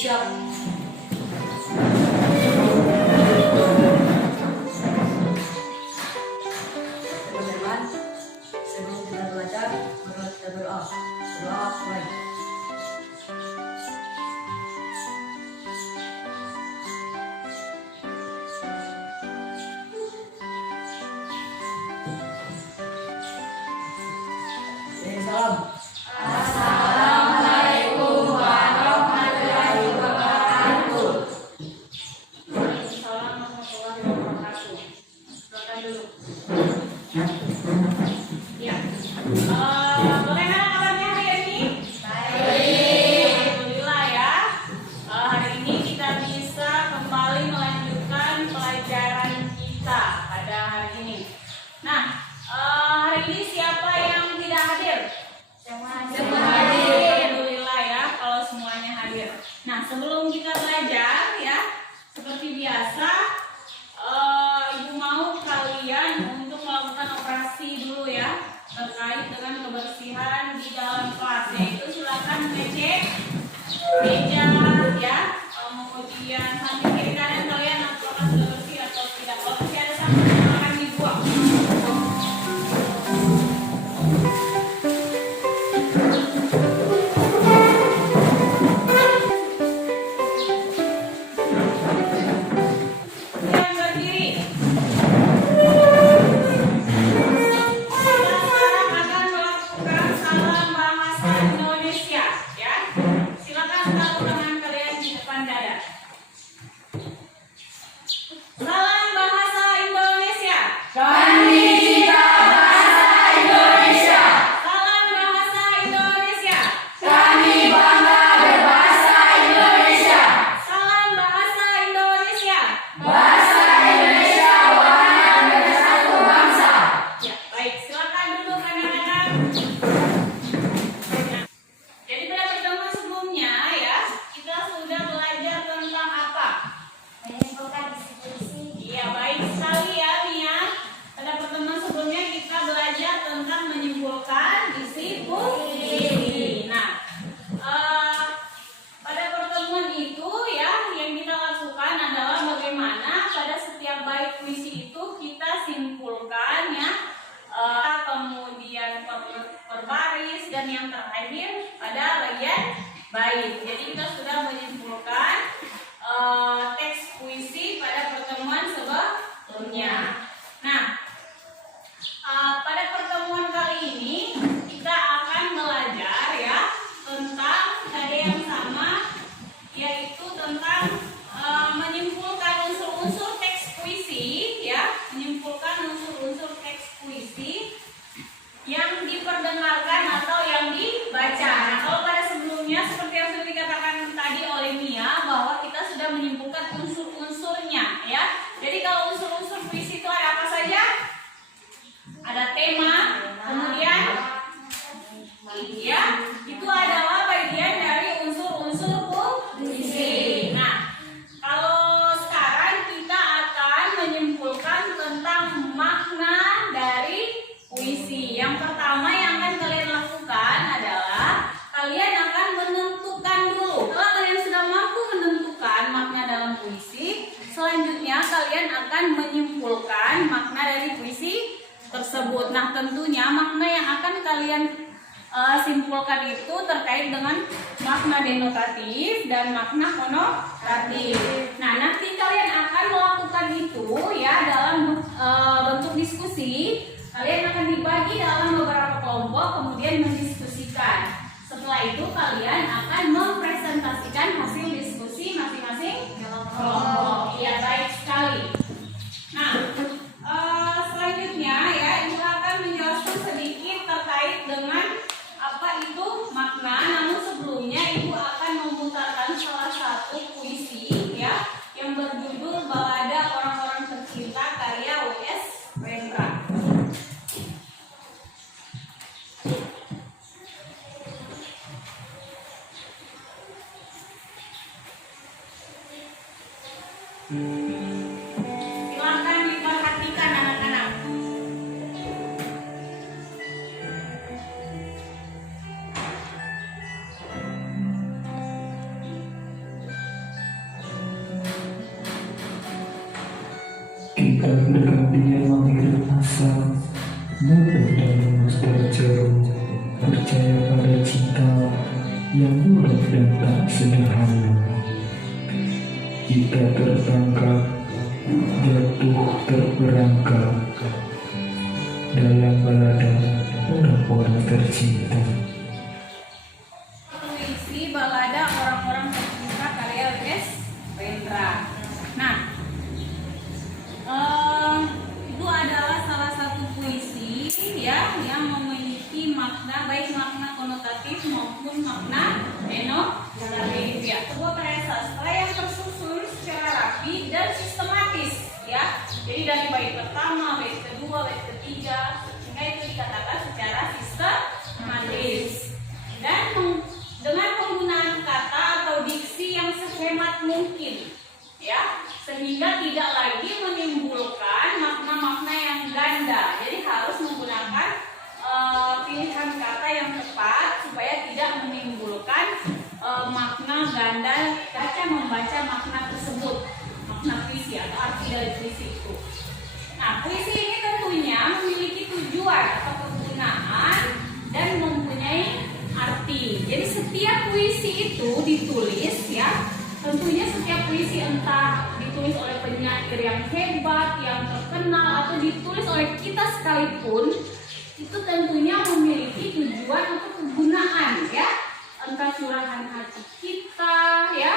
Siap. Teman-teman, sebelum kita belajar, mari kita berdoa. Berdoa mulai. Salam. Assalamualaikum warahmatullahi wabarakatuh. Waalaikumsalam warahmatullahi wabarakatuh. Silakan dulu. Ya. Bagaimana kabarnya hari ini? Baik. Alhamdulillah ya. Hari ini kita bisa kembali melanjutkan pelajaran kita pada hari ini. Nah, hari ini siapa yang tidak hadir? Semua hadir. Alhamdulillah ya, kalau semuanya hadir. Nah, sebelum kita belajar ya, seperti biasa, Ibu mau kalian untuk melakukan operasi dulu ya, terkait dengan kebersihan di dalam kelas. Yaitu silakan ngecek meja ya, kemudian samping kiri kanan kalian apakah sudah bersih atau tidak. Kalau masih ada samping silakan dibuang. Yang berdiri. Kita sekarang akan melakukan salam bahasa Indonesia ya. Silakan taruh tangan kalian di depan dada. Salam bahasa Indonesia. Kami cinta bahasa Indonesia. Salam bahasa Indonesia. Kami bangga berbahasa Indonesia. Salam bahasa Indonesia. Bahasa Indonesia warna dan bersatu bangsa. Ya, baik. Silakan duduk anak-anak. Nah, jadi pada pertemuan sebelumnya ya, kita sudah belajar tentang apa? Menyimpulkan diskusi. Iya, baik sekali ya, Mia. Pada pertemuan sebelumnya kita belajar tentang menyimpulkan isi puisi. Nah, pada pertemuan itu ya, yang kita lakukan adalah bagaimana pada setiap bait puisi itu kita simpulkan ya, kemudian berbaris dan yang terakhir pada bagian bait. Jadi kita sudah menyimpulkan teks puisi pada pertemuan sebelumnya. Nah, pada pertemuan kali ini kita akan belajar ya tentang tadi yang sama, yaitu tentang menyimpulkan unsur-unsur teks puisi ya, menyimpulkan unsur-unsur teks puisi yang diperdengarkan atau yang dibaca. Nah, kalau pada sebelumnya seperti yang sudah dikatakan tadi oleh Mia bahwa kita sudah menyimpulkan unsur-unsurnya ya. Jadi kalau unsur-unsur puisi itu ada apa saja? Ada tema, kemudian ya, itu adalah bagian dari unsur-unsur puisi. Nah, kalau sekarang kita akan menyimpulkan tentang makna dari puisi. Yang pertama yang akan kalian lakukan adalah kalian akan menentukan dulu. Kalau kalian sudah mampu menentukan makna dalam puisi, selanjutnya kalian akan menyimpulkan makna dari puisi tersebut. Nah, tentunya makna yang akan kalian simpulkan itu terkait dengan makna denotatif dan makna konotatif. Nah, nanti kalian akan melakukan itu ya dalam bentuk diskusi. Kalian akan dibagi dalam beberapa kelompok, kemudian mendiskusikan. Setelah itu kalian akan mempresentasikan hasil diskusi masing-masing kelompok. Iya, baik sekali. Nah, selanjutnya ya, Ibu akan menjelaskan sedikit terkait dengan apa itu makna. Namun sebelumnya Ibu akan memutarkan salah satu puisi ya yang berjudul Balada Orang-orang Tercinta karya W.S. Rendra. Kita bergantian memanggil asa, mudah dan lemas berjarum, percaya pada cinta yang murah dan tak sederhana. Kita tertangkap, jatuh terperangkap dalam balada orang-orang tercinta. Puisi balada orang-orang tercinta karya Ernest Rendra. Nah, itu adalah salah satu puisi ya yang memiliki makna baik makna konotatif maupun makna denotatif ya. Sebuah karya sastra yang tersusun secara rapi dan sistematis ya. Jadi dari bait pertama, bait kedua, bait ketiga, sehingga itu dikatakan secara sistematis dan dengan penggunaan kata atau diksi yang sehemat mungkin ya, sehingga tidak lagi menimbulkan makna-makna yang ganda. Jadi harus menggunakan pilihan kata yang tepat supaya tidak menimbulkan makna ganda ketika membaca makna tersebut, makna puisi atau arti dari puisi itu. Nah, puisi ini tentunya memiliki tujuan atau kegunaan dan mempunyai arti. Jadi setiap puisi itu ditulis ya, tentunya setiap puisi entah ditulis oleh penyair yang hebat, yang terkenal, atau ditulis oleh kita sekalipun, itu tentunya memiliki tujuan atau kegunaan ya, entah curahan hati kita ya,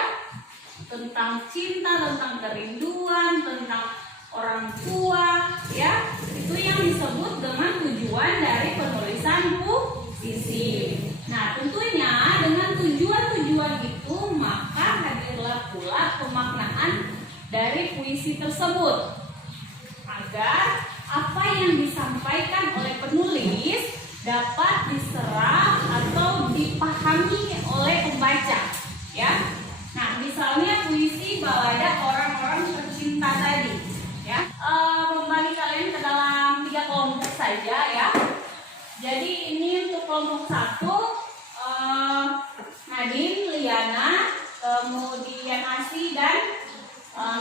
tentang cinta, tentang kerinduan, tentang orang tua ya, itu yang disebut dengan tujuan dari penulisan puisi. Nah, tentunya dengan tujuan-tujuan itu maka hadirlah pula pemaknaan dari puisi tersebut agar apa yang disampaikan oleh penulis dapat diserap atau dipahami oleh pembaca ya. Nah, misalnya puisi balada orang-orang tercinta tadi ya, membagi kalian ke dalam 3 kelompok saja ya. Jadi ini untuk kelompok 1 Nadine, Liana, kemudian Asi dan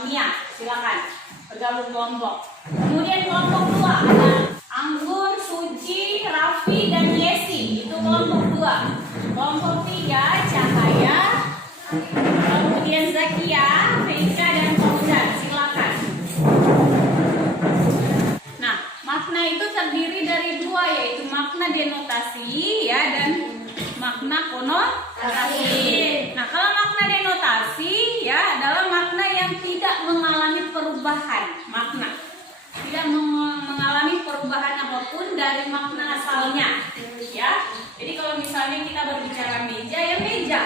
Mia. Silakan bergabung kelompok. Kemudian kelompok 2 ada Anggun, Suci, Raffi dan Yesi. Itu kelompok 2. Kelompok 3 Cahaya, kemudian Zakia, Feika dan Fauzan. Silakan. Nah, makna itu terdiri dari 2, yaitu makna denotasi ya dan makna konotasi. Nah, kalau makna denotasi ya adalah makna yang tidak mengalami perubahan makna, tidak mengalami perubahan apapun dari makna asalnya ya. Jadi kalau misalnya kita berbicara meja ya meja,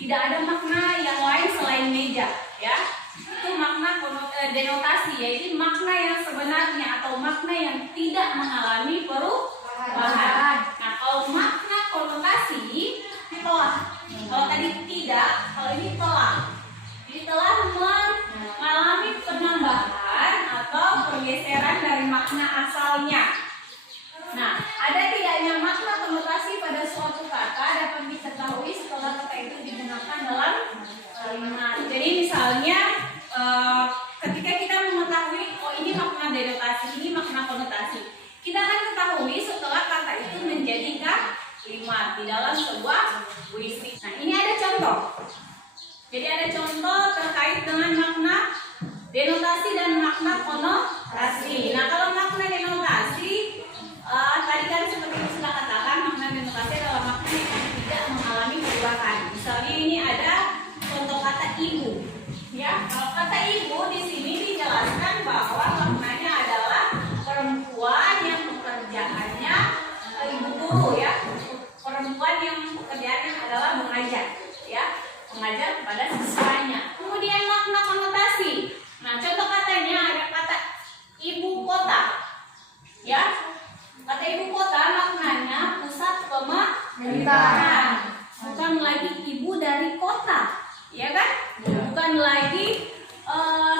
tidak ada makna yang lain selain meja ya. Itu makna denotasi, yaitu makna yang sebenarnya atau makna yang tidak mengalami perubahan. Nah, kalau makna konotasi ini telah. Kalau tadi tidak, kalau ini telah. Jadi telah mengalami penambahan atau pergeseran dari makna asalnya. Nah, ada tidaknya makna konotasi pada suatu kata dapat diketahui setelah kata itu digunakan dalam kalimat. Jadi misalnya ketika kita mengetahui oh ini makna denotasi, ini makna konotasi, kita akan ketahui setelah kata itu menjadi kalimat di dalam sebuah puisi. Nah, ini ada contoh. Jadi ada contoh terkait dengan makna denotasi dan makna konotasi. Nah, kalau makna denotasi tadi kan seperti yang sudah katakan, makna denotasi adalah makna yang tidak mengalami perubahan. Misalnya ini ada contoh kata ibu. Ya, kalau kata ibu di sini dijelaskan bahwa maknanya adalah perempuan yang pekerjaannya ibu guru ya, perempuan yang pekerjaannya adalah mengajar ya, mengajar kepada siswanya. Kemudian makna konotasi. Nah, contoh katanya ada kata ibu kota ya. Kata ibu kota maknanya pusat pemerintahan, bukan lagi ibu dari kota ya kan, bukan lagi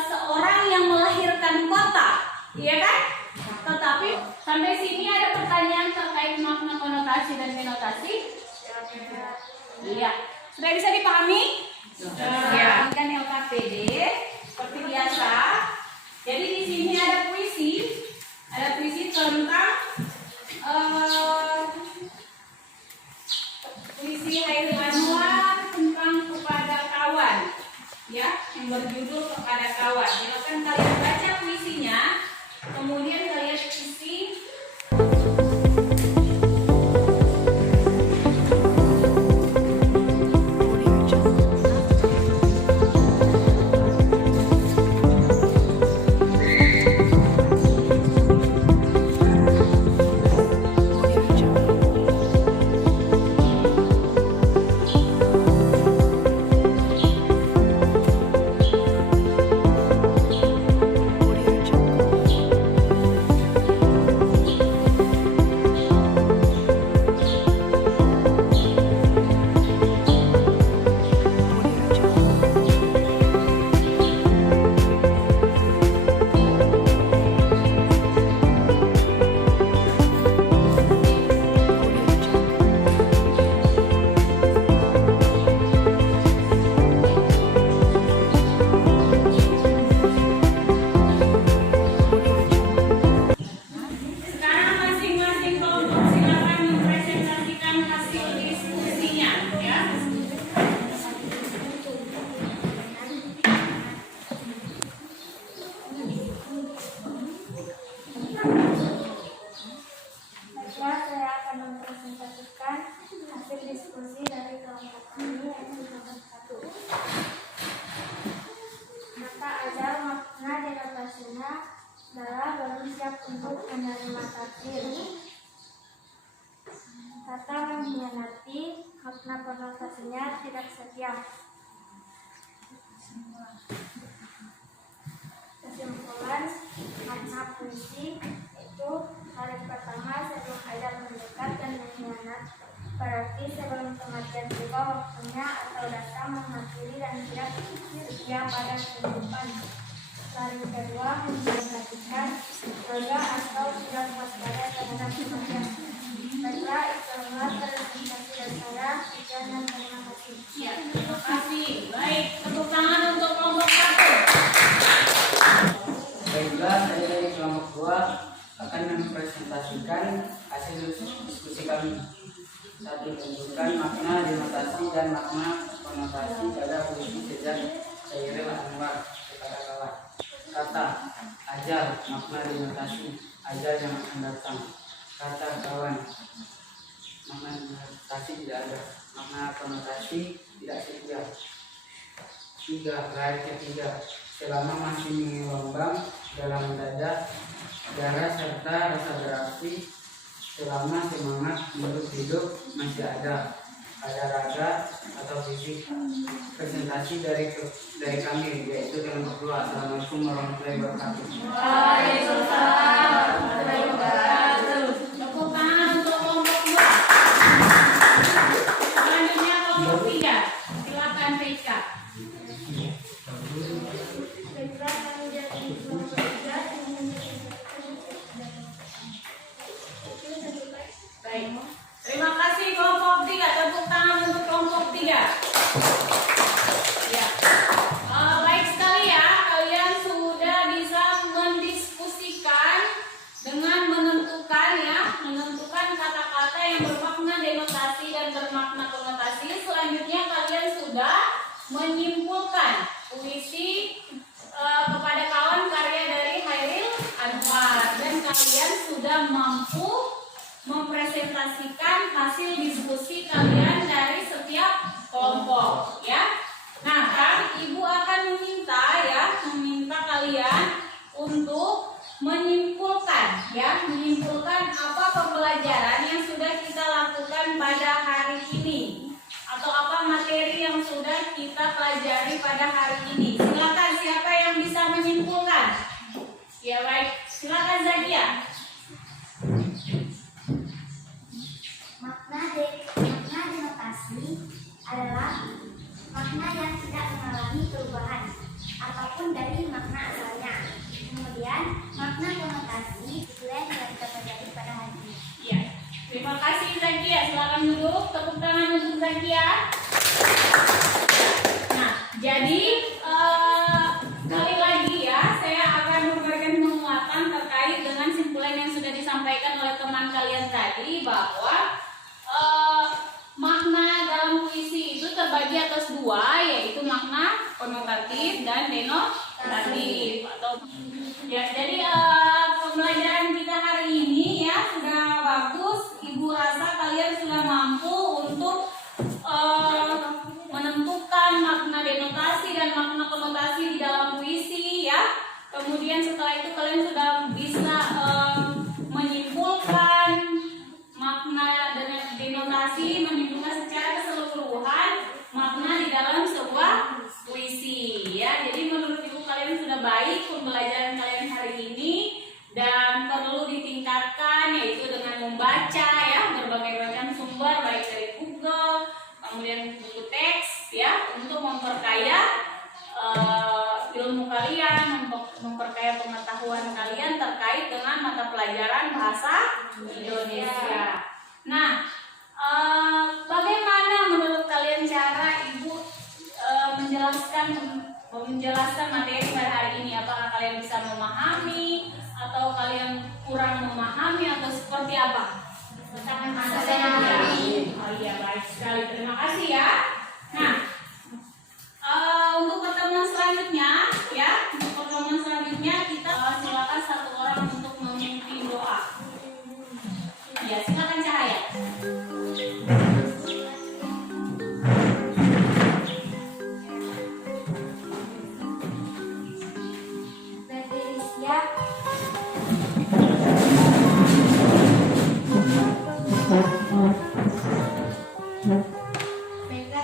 seorang yang melahirkan kota ya kan. Tetapi sampai sini ada pertanyaan terkait makna konotasi dan denotasi. Iya, sudah bisa dipahami? Ya, kan LKPD seperti biasa Jadi di sini ada puisi tentang puisi Hairil Anwar tentang kepada kawan, ya, yang berjudul kepada kawan. Silakan kalian baca puisinya, kemudian kalian isi. diskusi dari kelompok kami yaitu nomor 1. Kata ajal makna denotasinya adalah baru siap untuk menerima takdir. Kata mengkhianati makna konotasinya tidak setia. Kesimpulan makna puisi itu hari pertama sebelum ajal mendekat dan mengkhianat, berarti sebelum kematian tiba waktunya atau datang mengakhiri dan tidak setia pada kehidupan. Hari kedua memperhatikan jaga atau sudah waspada terhadap kematian. Baiklah, itulah presentasi dasar. Sekian dan terima kasih. Ya, terima kasih. Baik, tepuk tangan untuk kelompok 1. Baiklah, saya dari kelompok 2 akan mempresentasikan hasil diskusi kami. 1. Tentukan makna denotasi dan makna konotasi pada puisi sejak Hairil Anwar kepada kawan. Kata ajal, makna denotasi ajal yang akan datang. Kata kawan, makna denotasi tidak ada, makna konotasi tidak setia. 3. Baik ketiga, selama masih menggelombang dalam dada, darah serta rasa berapi, selama semangat untuk hidup masih ada raga atau fisik. Presentasi dari kami yaitu kelompok 2. Assalamualaikum warahmatullahi wabarakatuh. Waalaikumsalam warahmatullahi wabarakatuh. Tepuk tangan untuk kelompok 2. Selanjutnya kelompok 3. Silakan Rika. Baiklah, kami dari kelompok 3 Baik. Terima kasih kelompok 3. Tepuk tangan untuk kelompok 3. Ya. Baik sekali ya, kalian sudah bisa mendiskusikan dengan menentukan kata-kata yang bermakna denotasi dan bermakna konotasi. Selanjutnya kalian sudah menyimpulkan puisi kepada kawan karya dari Hairil Anwar dan kalian sudah mampu mempresentasikan hasil diskusi kalian dari setiap kelompok, ya. Nah, kan Ibu akan meminta kalian untuk menyimpulkan apa pembelajaran yang sudah kita lakukan pada hari ini atau apa materi yang sudah kita pelajari pada hari ini. Silakan, siapa yang bisa menyimpulkan? Ya baik, silakan Zakia. Makna denotasi adalah makna yang tidak mengalami perubahan apapun dari makna asalnya. Kemudian makna konotasi itulah yang kita pelajari pada hari ini. Ya, terima kasih Zakia. Silakan duduk. Tepuk tangan untuk Zakia. Nah, jadi sekali lagi ya, saya akan bahwa makna dalam puisi itu terbagi atas dua, yaitu makna konotatif dan denotatif. Atau ya, jadi pembelajaran kita hari ini ya sudah bagus. Ibu rasa kalian sudah mampu untuk menentukan makna denotasi dan makna konotasi di dalam puisi ya. Kemudian setelah itu kalian sudah bisa menyimpulkan makna denotasi, menyimpulkan secara keseluruhan makna di dalam sebuah puisi ya. Jadi menurut ibu kalian sudah baik pembelajaran kalian hari ini, dan perlu ditingkatkan yaitu dengan membaca ya berbagai macam sumber baik dari Google, kemudian buku teks ya, untuk memperkaya ilmu kalian, memperkaya pengetahuan kalian terkait dengan mata pelajaran bahasa Indonesia. Nah, bagaimana menurut kalian cara ibu menjelaskan materi pada hari ini? Apakah kalian bisa memahami atau kalian kurang memahami atau seperti apa? Sangat Oh iya, baik sekali, terima kasih ya. Nah, untuk pertemuan selanjutnya ya, kita silakan satu orang untuk memimpin doa. Ya, silakan Cahaya. berdiri siap.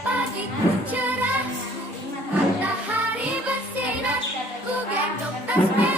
Pagi cerah, matahari bersinar, ku gendong tas merah.